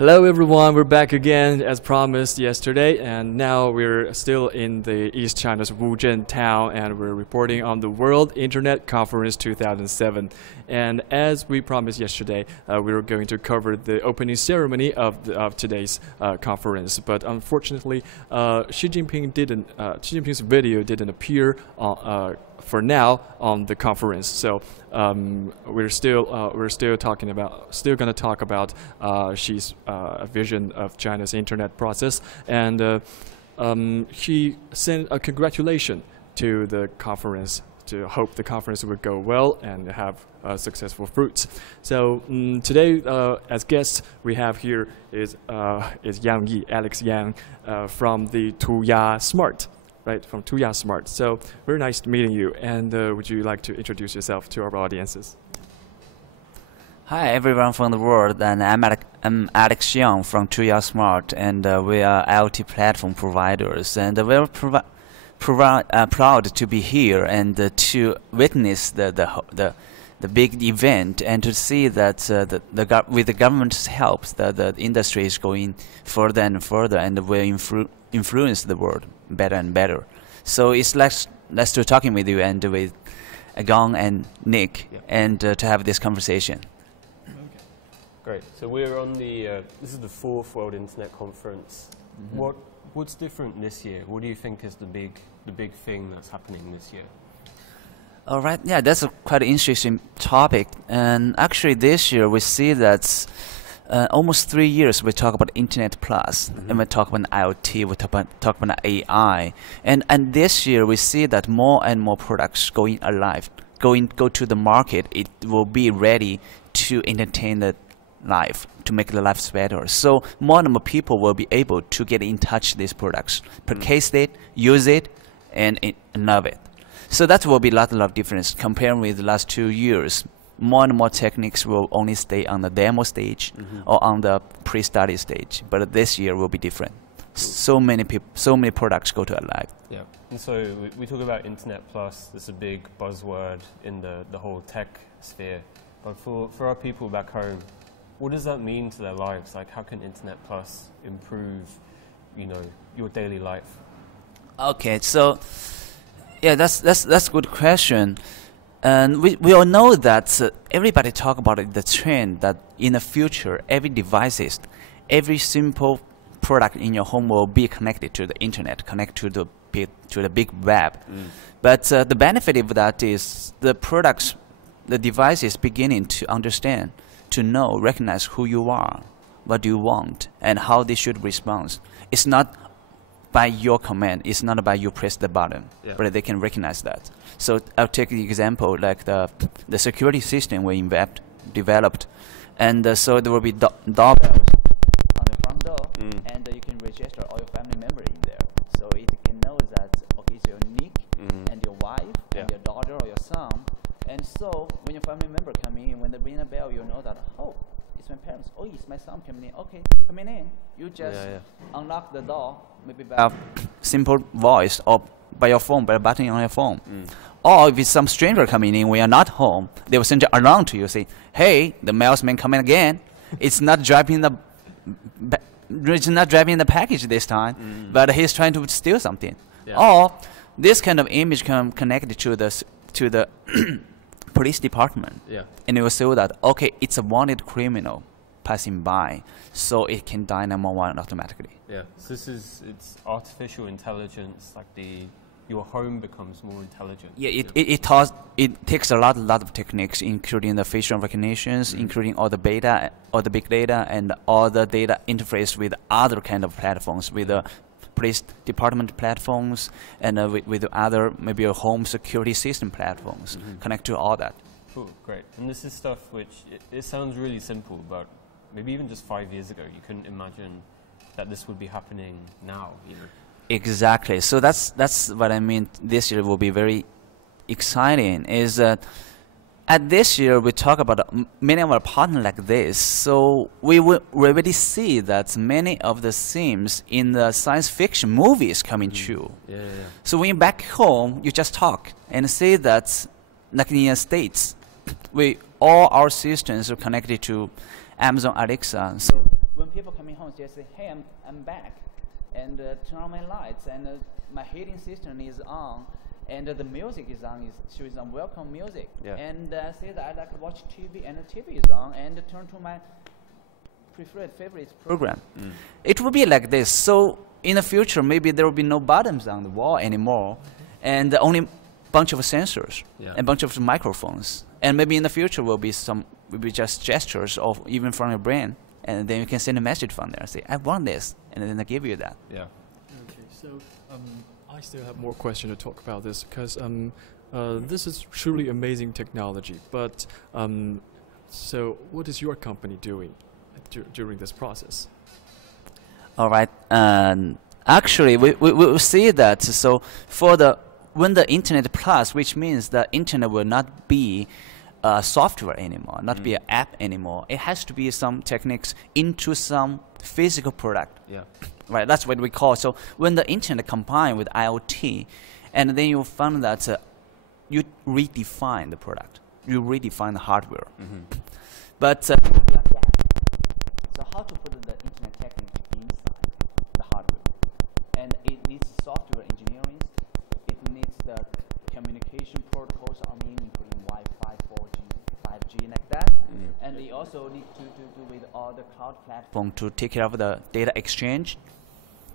Hello everyone, we're back again as promised yesterday, and now we're still in the East China's Wuzhen town, and we're reporting on the World Internet Conference 2007. And as we promised yesterday, we were going to cover the opening ceremony of today's conference. But unfortunately, Xi Jinping's video didn't appear for now on the conference. So we're still going to talk about Xi's vision of China's internet process, and he sent a congratulation to the conference to hope the conference would go well and have successful fruits. So today, as guests, we have here is Yang Yi, Alex Yang, from the Tuya Smart. Right, from Tuya Smart. So very nice meeting you. And would you like to introduce yourself to our audiences? Hi everyone from the world, and I'm Alex Yang from Tuya Smart, and we are IoT platform providers, and we're proud to be here and to witness the big event and to see that with the government's help, the industry is going further and further and will influence the world better and better. So it's nice to talking with you and with Gong and Nick, and to have this conversation. Okay. Great. So we're on the this is the 4th World Internet Conference. Mm-hmm. What's different this year? What do you think is the big thing that's happening this year? All right. Yeah, that's a quite interesting topic. And actually, this year we see that. Almost 3 years we talk about Internet Plus, and we talk about IoT, we talk about AI, and this year we see that more and more products go to the market. It will be ready to entertain the life, to make the lives better. So more and more people will be able to get in touch with these products, purchase it, use it, and love it. So that will be a lot of difference comparing with the last 2 years. More and more techniques will only stay on the demo stage or on the pre-study stage, but this year will be different. So many products go to live. Yeah, and so we talk about Internet Plus. It's a big buzzword in the whole tech sphere. But for our people back home, what does that mean to their lives? Like, how can Internet Plus improve, your daily life? Okay, so yeah, that's a good question. And we all know that everybody talk about the trend that in the future, every simple product in your home will be connected to the internet, connected to the big web. But the benefit of that is the devices beginning to understand, to know, recognize who you are, what do you want, and how they should respond. It's not by your command, it's not by you press the button, but they can recognize that. So I'll take the example like the security system we developed, and so there will be doorbells on the front door, and you can register all your family members in there. So it can know that it's your Nick and your wife and your daughter or your son, and so when your family member come in, when they ring a bell, you know that it's my parents. Oh, it's my son coming in. Okay, coming in. You just unlock the door, maybe by a simple voice or by your phone, by a button on your phone. Or if it's some stranger coming in, we are not home, they will send an alarm to you, say, "Hey, the mailman coming again. It's not driving the package this time, but he's trying to steal something." Or this kind of image can connect to the police department, and it will say that it's a wanted criminal passing by, so it can dial 911 automatically. Yeah, so it's artificial intelligence, like your home becomes more intelligent. Yeah, it takes a lot of techniques, including the facial recognitions, including all the data, all the big data, and all the data interface with other kind of platforms, with the police department platforms, and with other maybe a home security system platforms, connect to all that. Cool, great. And this is stuff which it sounds really simple, but maybe even just 5 years ago, you couldn't imagine that this would be happening now. Exactly. So that's what I mean. This year will be very exciting. Is that at this year we talk about many of our partners like this. So we already see that many of the themes in the science fiction movies coming true. So when you're back home, you just talk and say that, like in the States, all our systems are connected to Amazon Alexa. So when people coming home, they say, "Hey, I'm back," and turn on my lights, and my heating system is on, and the music is on. Shows some welcome music, and say that I like to watch TV, and the TV is on, and turn to my preferred favorite program. It will be like this. So in the future, maybe there will be no buttons on the wall anymore, and only bunch of sensors and bunch of microphones. And maybe in the future will be just gestures or even from your brain, and then you can send a message from there. Say, "I want this," and then I give you that. Yeah. Okay. So I still have more questions to talk about this because this is truly amazing technology. But so what is your company doing during this process? All right. Actually, we see that. So when the Internet Plus, which means the Internet will not be software anymore, not be an app anymore. It has to be some techniques into some physical product. Yeah. Right. That's what we call. So when the Internet combined with IoT, and then you find that you redefine the product, you redefine the hardware. But so how to put the Internet technique inside the hardware? And it needs software engineering. It needs the communication protocols, including Wi-Fi, 4G, 5G, like that. And they also need to do with all the cloud platform to take care of the data exchange,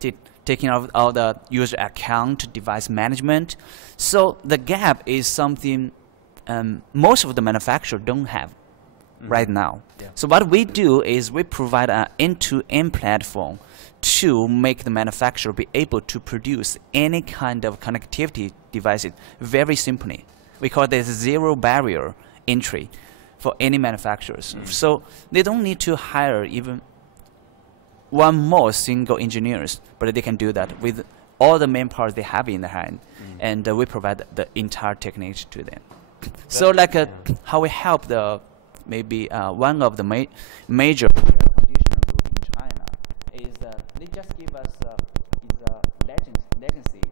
taking care of all the user account, device management. So the gap is something most of the manufacturers don't have right now. So what we do is we provide an end-to-end platform to make the manufacturer be able to produce any kind of connectivity devices very simply. We call this zero barrier entry for any manufacturers. So they don't need to hire even one more single engineers, but they can do that with all the main parts they have in their hand, and we provide the entire techniques to them. So like how we help the maybe one of the major air conditioner group in China is they just give us legacy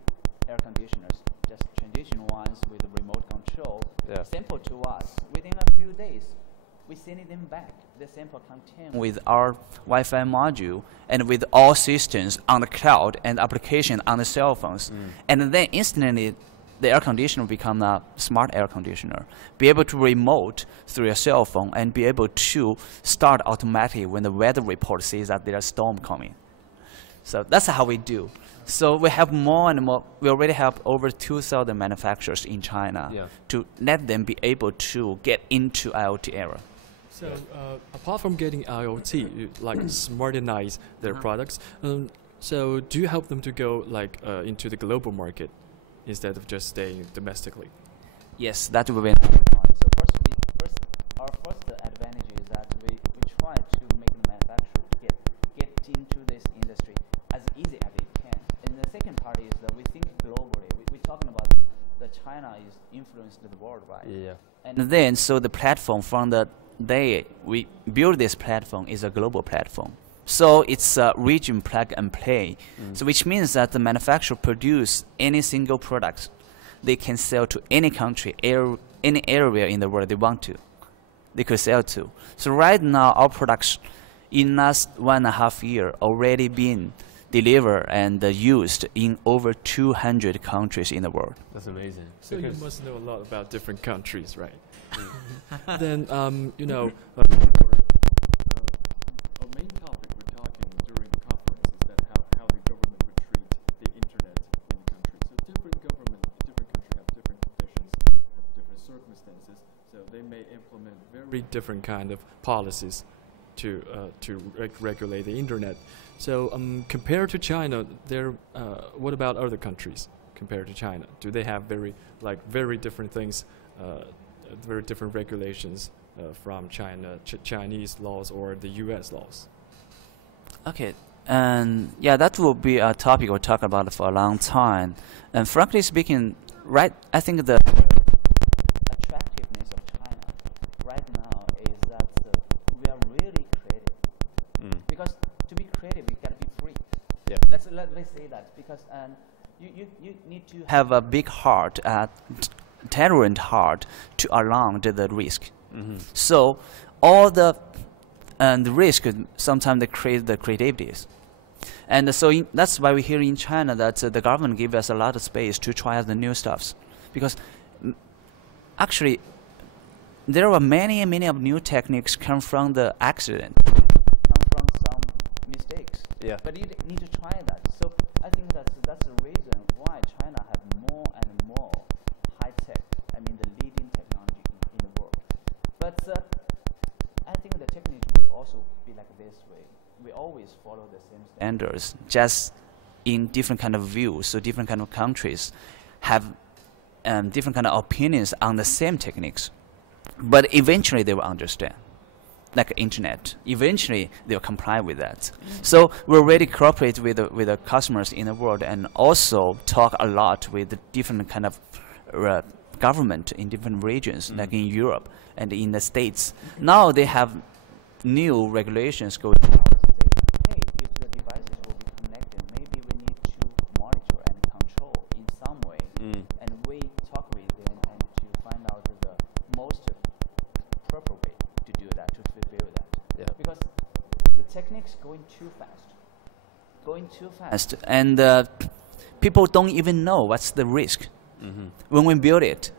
air conditioners, just traditional ones with a remote control, sample to us. Within a few days, we send them back. The sample contained with our Wi-Fi module and with all systems on the cloud and application on the cell phones, and then instantly the air conditioner become a smart air conditioner, be able to remote through your cell phone and be able to start automatically when the weather report says that there's a storm coming. So that's how we do. So we have more and more. We already have over 2,000 manufacturers in China to let them be able to get into IoT era. So apart from getting IoT, you like smartenize their products. So do you help them to go like into the global market instead of just staying domestically? Yes, that will be an point. So our first advantage is that we try to make the manufacturer get into this industry as easy as it can. And the second part is that we think globally. We're talking about that China is influenced the world, right? Yeah. And then so the platform from the day we build this platform is a global platform. So it's a region plug and play. So which means that the manufacturer produce any single product they can sell to any country, any area in the world they want to. They could sell to. So right now our products in last 1.5 years already been delivered and used in over 200 countries in the world. That's amazing. So you must know a lot about different countries, right? Then you know. Main topic we're talking during the conference is that how the government would treat the internet in the country. So different countries have different conditions, have different circumstances. So they may implement very different kind of policies to regulate the internet. So compared to China, what about other countries compared to China? Do they have very different things, very different regulations? From Chinese laws or the U.S. laws? Okay, and yeah, that will be a topic we'll talk about for a long time. And frankly speaking, I think the attractiveness of China right now is that we are really creative. Because to be creative, you gotta be free. Yeah. Let's say that because you need to have a big heart, tolerant heart to allow the risk. So all the and the risk, sometimes they create the creativities. And so that's why we hear in China that the government gives us a lot of space to try out the new stuffs. Because actually, there are many of new techniques come from the accident, come from some mistakes. Yeah. But you need to try that. So I think that's the reason why China have more and more high tech. I mean, the leading technology in the world. But I think the technique will also be like this way. We always follow the same standards, just in different kind of views. So different kind of countries have different kind of opinions on the same techniques. But eventually they will understand, like internet. Eventually they'll comply with that. So we already cooperate with the customers in the world, and also talk a lot with the different kind of government in different regions, like in Europe and in the States. Now they have new regulations going out saying, hey, if the devices will be connected, maybe we need to monitor and control in some way. And we talk with them and to find out the most proper way to do that, to fulfill that. Yeah. Because the technique's going too fast, and people don't even know what's the risk when we build it.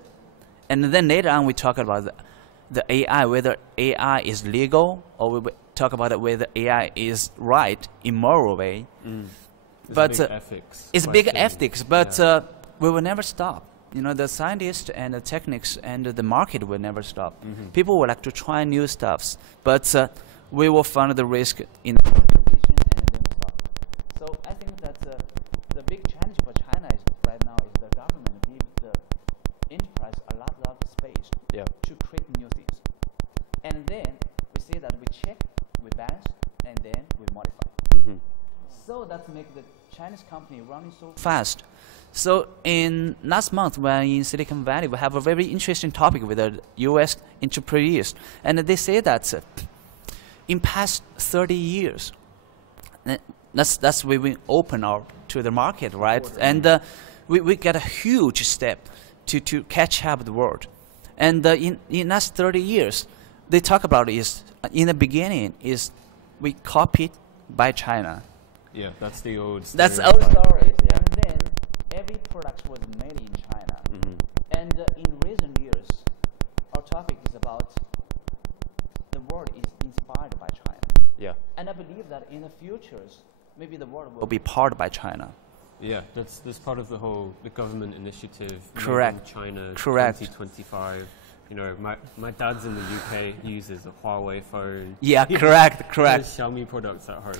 And then later on we talk about the AI, whether AI is legal, or we talk about whether AI is right, immoral way. But it's big ethics, but we will never stop. You know, the scientists and the techniques and the market will never stop. People would like to try new stuffs, but we will find the risk in the organization, and then we'll stop. So I think that the big challenge for China is right now is the government give the enterprise a lot of space to create new things. And then we see that we check, we balance, and then we modify. So that makes the Chinese company running so fast. So in last month, when in Silicon Valley, we have a very interesting topic with the U.S. entrepreneurs, and they say that in past 30 years, that's when we open to the market, right? And we get a huge step to catch up the world. And in last 30 years, they talk about is in the beginning is we copied by China. Yeah, that's the old story. That's old story. And then every product was made in China. And in recent years, our topic is about the world is inspired by China. Yeah. And I believe that in the futures, maybe the world will be powered by China. Yeah, that's part of the government initiative. Correct. China Correct. 2025. You know, my dad's in the UK, he uses a Huawei phone. Yeah, correct. He has Xiaomi products at home.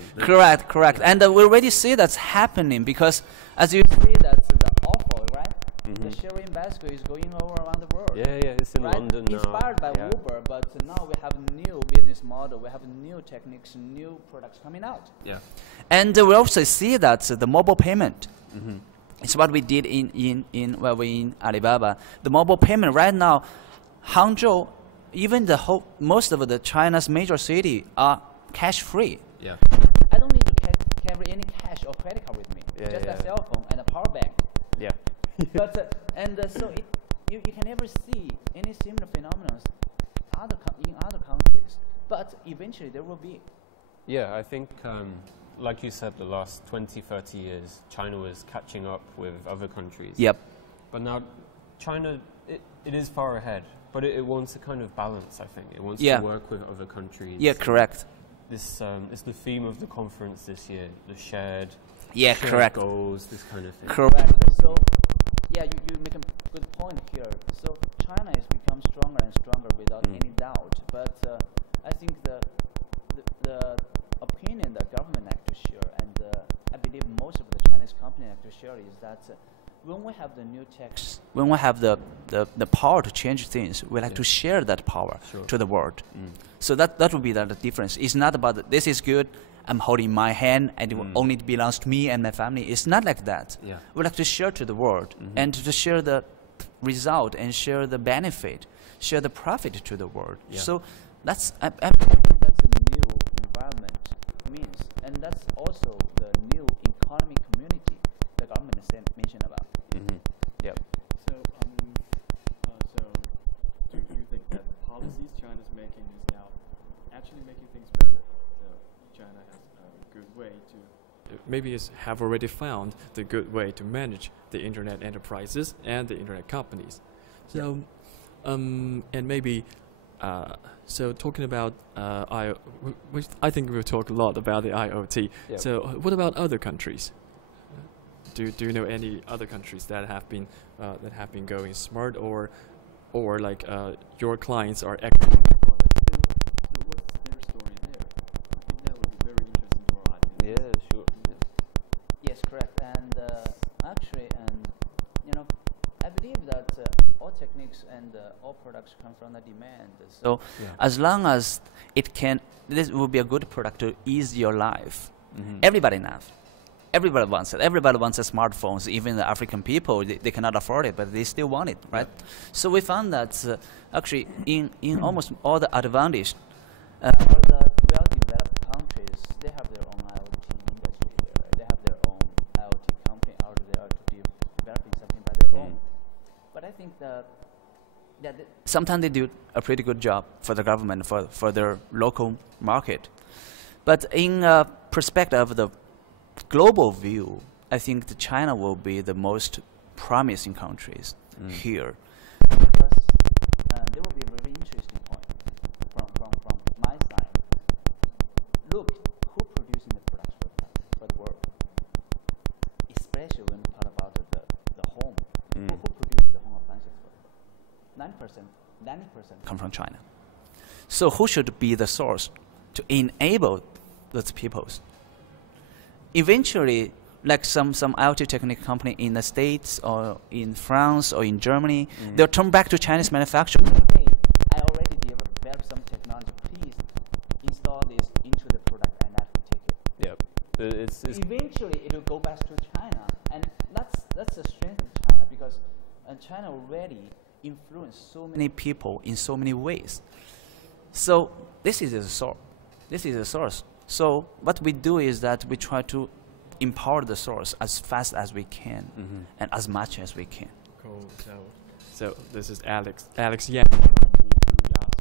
Correct. And we already see that's happening because, as you see, that the Ofo, right? The sharing bicycle is going all around the world. Yeah, it's in London now. Inspired by Uber, but now we have new business model, we have new techniques, new products coming out. Yeah. And we also see that the mobile payment. It's what we did in Alibaba. The mobile payment right now, Hangzhou, even most of the China's major city are cash free. Yeah. I don't need to carry any cash or credit card with me. Just a cell phone and a power bank. Yeah. But so you can never see any similar phenomena in other countries. But eventually there will be. Yeah, I think like you said, the last 20, 30 years, China was catching up with other countries. Yep. But now China, it is far ahead. But it wants a kind of balance, I think. It wants to work with other countries. Yeah, correct. This is the theme of the conference this year, the shared goals, this kind of thing. Correct. So, yeah, you make a good point here. So China has become stronger and stronger without any doubt. But I think the opinion that government like to share, and I believe most of the Chinese companies like to share, is that when we have the new techs, when we have the power to change things, we like to share that power to the world. So that would be the difference. It's not about this is good, I'm holding my hand, and it only belongs to me and my family. It's not like that. Yeah. We like to share to the world and to share the result and share the benefit, share the profit to the world. Yeah. So that's I think that's a new environment means, and that's also the new economic community the government mentioned about. Yeah. So, so do you think that policies China's making is now actually making things better. China has a good way to maybe have already found the good way to manage the internet enterprises and the internet companies. So, and maybe. So talking about I think we'll talk a lot about the IoT. Yep. So what about other countries? Do you know any other countries that have been going smart or like your clients are actually? What's their story there? I think that would be very interesting for our audience. Yeah, sure. Yes, correct. And actually, and I believe that all techniques and all products come from the demand. So as long as it can, this will be a good product to ease your life. Mm-hmm. Everybody wants it. Everybody wants a smartphones. Even the African people, they cannot afford it, but they still want it, right? Yeah. So we found that actually in almost all the advantaged, all the well-developed countries, they have their own IoT industry here. Right? They have their own IoT company out there to developing something by their own. But I think that sometimes they do a pretty good job for the government, for their local market. But in perspective of the global view, I think that China will be the most promising countries here. Because there will be a very interesting point from my side. Look, who producing the products for the world? Especially when we talk about the home. Who produces the home appliances for the world? 90% come from China. So who should be the source to enable those peoples? Eventually, like some IoT technique company in the States or in France or in Germany, they'll turn back to Chinese manufacturing. Hey, I already developed some technology. Please install this into the product and I will take it. Yep. It's Eventually, it will go back to China, and that's the strength of China because China already influenced so many people in so many ways. So this is the source. This is the source. So what we do is that we try to empower the source as fast as we can and as much as we can. Cool. So this is Alex Yan from the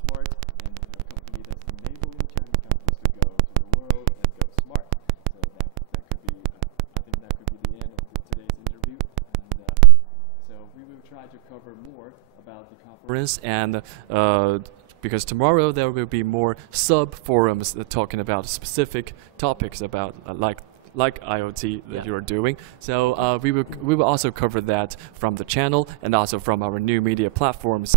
Smart, and a company that's enabling Chinese companies to go to the world and go smart. So that could be I think that could be the end of today's interview. And so we will try to cover more about the conference and. Because tomorrow there will be more sub-forums talking about specific topics about like IoT that you are doing. So we will also cover that from the channel and also from our new media platforms.